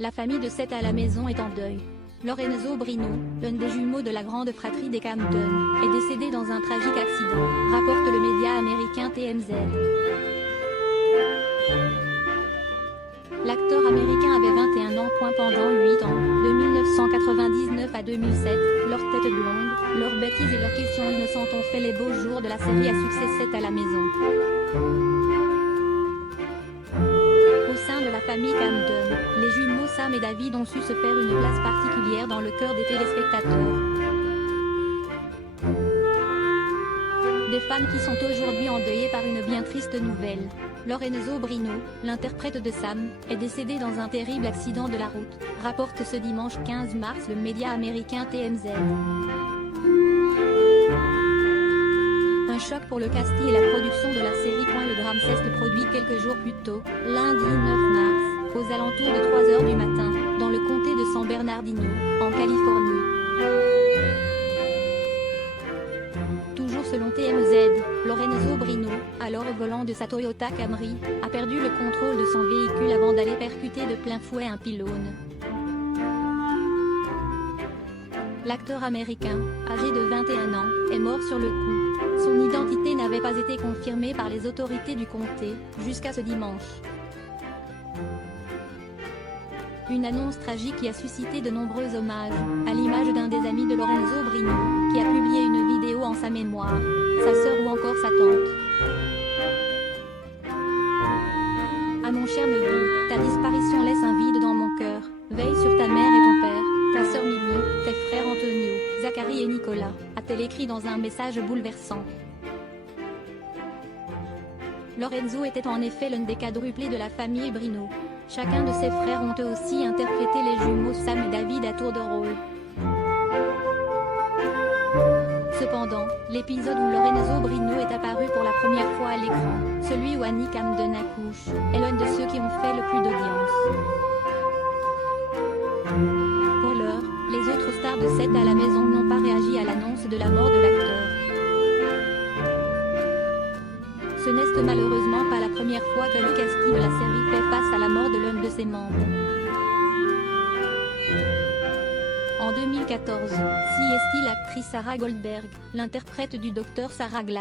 La famille de Seth à la maison est en deuil. Lorenzo Brino, l'un des jumeaux de la grande fratrie des Camden, est décédé dans un tragique accident, rapporte le média américain TMZ. L'acteur américain avait 21 ans. Pendant 8 ans, de 1999 à 2007, leur tête blonde, leurs bêtises et leurs questions innocentes ont fait les beaux jours de la série à succès Seth à la maison. Au sein de la famille Camden, les jumeaux Sam et David ont su se faire une place particulière dans le cœur des téléspectateurs. Des fans qui sont aujourd'hui endeuillés par une bien triste nouvelle. Lorenzo Brino, l'interprète de Sam, est décédé dans un terrible accident de la route, rapporte ce dimanche 15 mars le média américain TMZ. Un choc pour le casting et la production de la série. Le drame s'est produit quelques jours plus tôt, lundi 9 mars, aux alentours de 3 h du matin, dans le comté de San Bernardino, en Californie. Toujours selon TMZ, Lorenzo Brino, alors au volant de sa Toyota Camry, a perdu le contrôle de son véhicule avant d'aller percuter de plein fouet un pylône. L'acteur américain, âgé de 21 ans, est mort sur le coup. Son identité n'avait pas été confirmée par les autorités du comté, jusqu'à ce dimanche. Une annonce tragique qui a suscité de nombreux hommages, à l'image d'un des amis de Lorenzo Brino, qui a publié une vidéo en sa mémoire, sa sœur ou encore sa tante. À mon cher neveu, ta disparition laisse un vide dans mon cœur. Veille sur ta mère et ton père, ta sœur Mimi, tes frères Antonio, Zachary et Nicolas, a-t-elle écrit dans un message bouleversant. Lorenzo était en effet l'un des quadruplés de la famille Brino. Chacun de ses frères ont eux aussi interprété les jumeaux Sam et David à tour de rôle. Cependant, l'épisode où Lorenzo Brino est apparu pour la première fois à l'écran, celui où Annie Camden accouche, est l'un de ceux qui ont fait le plus d'audience. Pour l'heure, les autres stars de Seth à la maison n'ont pas réagi à l'annonce de la mort de l'acteur. Ce n'est malheureusement pas la première fois que le casting de la série fait face à la mort de l'un de ses membres. En 2014, l'actrice Sarah Goldberg, l'interprète du Dr Sarah Glass,